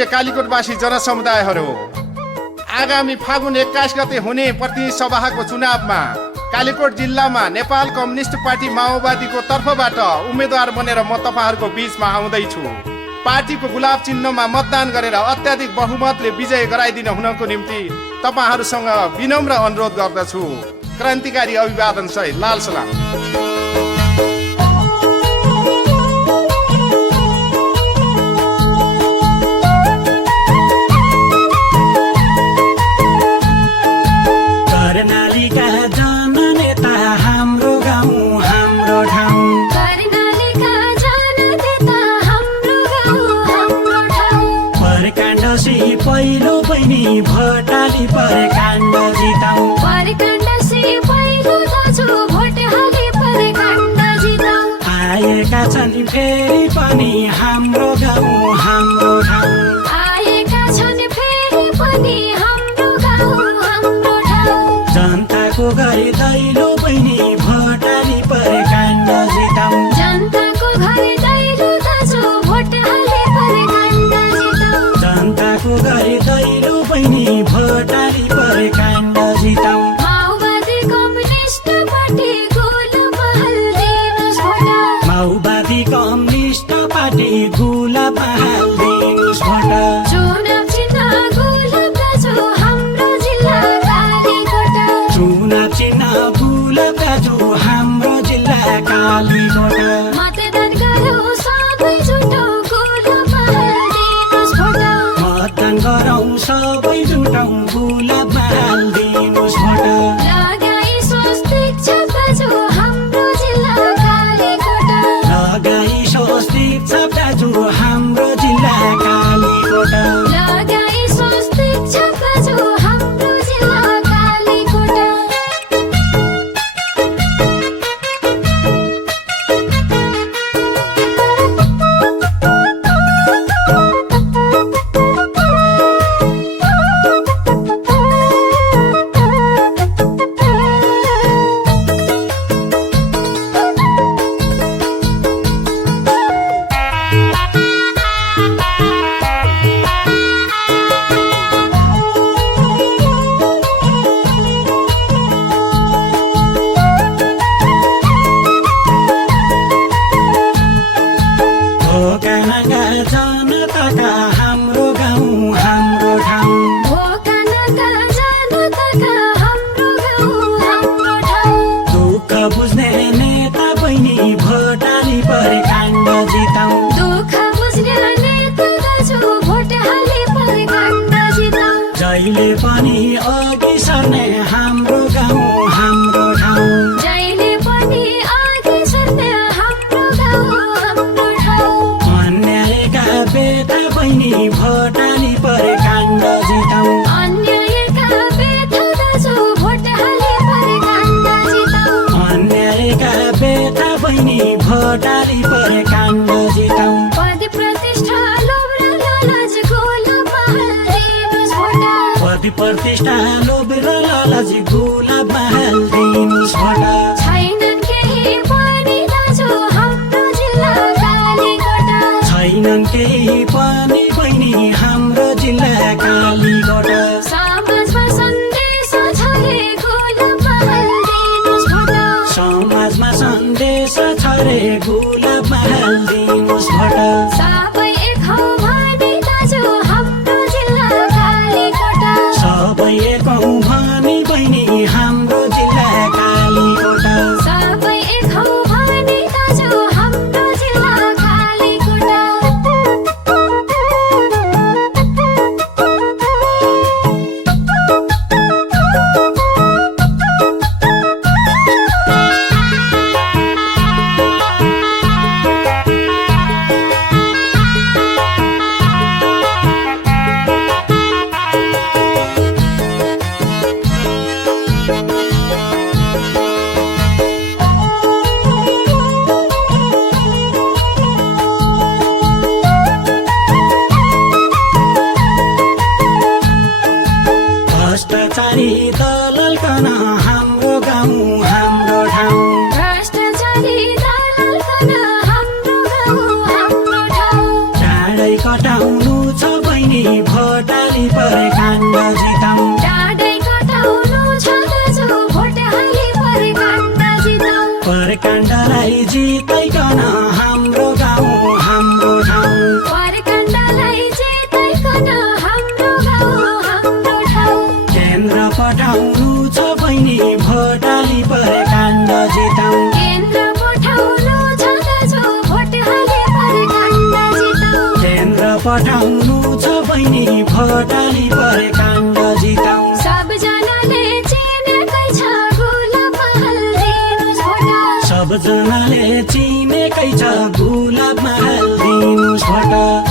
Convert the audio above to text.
प्रिय कालीकोटवासी जनसमुदायहरू, आगामी फागुन 21 गते हुने प्रतिनिधि सभाको चुनावमा कालीकोट जिल्लामा नेपाल कम्युनिस्ट पार्टी माओवादीको तर्फबाट उम्मेद्वार बनेर म तपाईहरुको बीचमा आउँदैछु। पार्टीको गुलाब चिन्हमा मतदान गरेर अत्याधिक बहुमतले विजय गराइदिन हुनको निम्ति तपाईहरुसँग विनम्र अनुरोध गर्दछु। क्रान्तिकारी अभिवादन सहित लाल सलाम। पहिलो बहिनी भोटाली परकाण्ड जिताऊ, परकाण्डसी पहिलो दाजु भोट हाली परकाण्ड जिताऊ। आएका छन् फेरि पनि हाम्रो गाउँ हाम्रो ठाउँ, आएका छन् फेरि पनि हाम्रो गाउँ हाम्रो ठाउँ। जनताको गरी दैलो बहिनी भोटाली परकाण्ड जिताऊ, जनताको घरी दैलो दाजु भोट हाली परकाण्ड जिताऊ। जनताको गरी दैलो बहिनी भोटाली परकाण्ड जिताऊ। माओवादी कम्युनिस्ट पार्टी गुलाबमहल दिनुस् भोट, माओवादी कम्युनिस्ट पार्टी गुलाबमहल दिनुस् भोट। चुनाव चिन्ह गुलाब दाजु हाम्रो जिल्ला कालीकोट, चुनाव चिन्ह गुलाब दाजु हाम्रो जिल्ला कालीकोट। मतदान गरौँ सबै जुटौँ गुलाबमहल दिनुस् भोट, मतदान गरौँ सबै जुटौँ गुलाबमहल दिनुस् भोट। लगाई स्वस्तिक छाप दाजु हाम्रो जिल्ला कालीकोट, लगाई स्वस्तिक छाप दाजु हाम्रो जिल्ला कालीकोट। लगाई स्वस्तिक छाप दाजु हाम्रो जिल्ला कालीकोट। ढोकानाका जनताका हाम्रो गाउँ हाम्रो ठाउँ, भोकानाका जनताका हाम्रो गाउँ हाम्रो ठाउँ। दुःख बुझ्ने नेता बहिनी भोटाली परकाण्ड जिताऊ, दुःख बुझ्ने नेता दाजु भोट हाली परकाण्ड जिताऊ। जहिले पनि अघि सर्ने हाम्रो गाउँ हाम्रो ठाउँ, जहिले पनि अघि सर्ने हाम्रो गाउँ हाम्रो ठाउँ। अन्यायका बेटा बहिनी भोटाली परकाण्ड जिताऊ, अन्यायका बेथा दाजु भोट हाली परकाण्ड जिताऊ। अन्यायका बेटा बहिनी भोटाली परकाण्ड जिताऊ। पद प्रतिष्ठा लोभ र लालच गुलाबमहल दिनुस् भोट, पद प्रतिष्ठा लोभ र लालच गुलाबमहल दिनुस् भोट। छैनन् केही पनि दाजु हाम्रो जिल्ला कालीकोट, छैनन् केही पनि बहिनी हाम्रो जिल्ला कालीकोट। समाजमा सन्देश छरे गुलाबमहल दिनुस् भोट, समाजमा सन्देश छरे गुलाबमहल दिनुस् भोट। सबै एक हौ भनी दाजु हाम्रो जिल्ला कालीकोट, सबै एक हौँ भनी बहिनी हाम्रो जिल्ला कालीकोट। सबै एक हौ भनी दाजु हाम्रो जिल्ला कालीकोट। परकाण्डलाई जिताइकन हाम्रो गाउँ हाम्रो ठाउँ परकाण्डलाई जिताइकन हाम्रो गाउँ हाम्रो ठाउँ केन्द्र पठाउनु छ बहिनी भोटाली परकाण्ड जिताउँ केन्द्र पठाउनु छ दाजु भोट हाले परकाण्ड जिताउँ केन्द्र पठाउनु छ बहिनी भोटाली परकाण्ड जिताउँ सबजनाले चिनेकै छ गुलाबमा हाल्दिनुहोस् भोट सबजनाले चिनेकै छ गुलाबमा हाल्दिनुहोस् भोट